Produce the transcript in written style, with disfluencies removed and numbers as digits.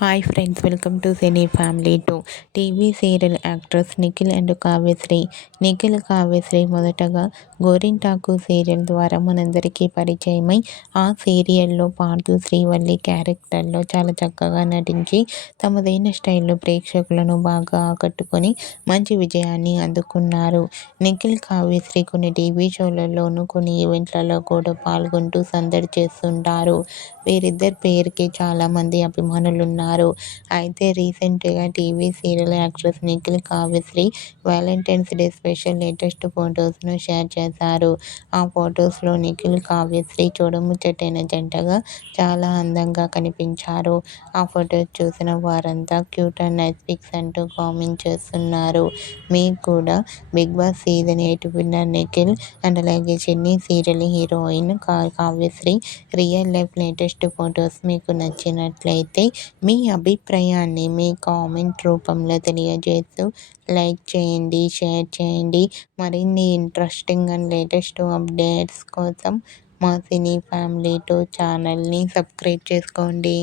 Hi friends, welcome to cine family two. TV serial actress Nikhil and Kavyasri. Nikhil, Kavyasri మొదటగా గోరింటాకు serial ద్వారా మనందరికీ పరిచయమై ఆ సీరియల్లో పార్థు శ్రీవల్లి క్యారెక్టర్లో చాలా చక్కగా నటించి తమదైన స్టైల్లో ప్రేక్షకులను బాగా ఆకట్టుకొని మంచి విజయాన్ని అందుకున్నారు. నిఖిల్, కావ్యశ్రీ కొన్ని టీవీ షోలలోనూ కొన్ని ఈవెంట్లలో కూడా పాల్గొంటూ సందడి చేస్తుంటారు. వీరిద్దరి పేరుకి చాలామంది అభిమానులున్నారు. అయితే రీసెంట్గా TV serial actress Nikhil, Kavyasri valentine's day special latest ఫొటోస్ను షేర్ చేశారు. ఆ ఫొటోస్లో నిఖిల్, కావ్యశ్రీ చూడముచ్చటైన జంటగా చాలా అందంగా కనిపించారు. ఆ ఫొటోస్ చూసిన వారంతా క్యూట్ అండ్ నైస్ పిక్స్ అంటూ కామెంట్ చేస్తున్నారు. మీకు కూడా Bigg Boss season 8 winner Nikhil and అలాగే చెన్నీ serial heroine Kavyasri real life latest photos మీకు నచ్చినట్లయితే మీ అభిప్రాయాన్ని మీ కామెంట్ రూపంలో తెలియజేస్తూ లైక్ చేయండి, షేర్ చేయండి. మరిన్ని ఇంట్రెస్టింగ్ అండ్ లేటెస్ట్ అప్డేట్స్ కోసం మా సినీ ఫ్యామిలీ 2 ఛానల్ని సబ్స్క్రైబ్ చేసుకోండి.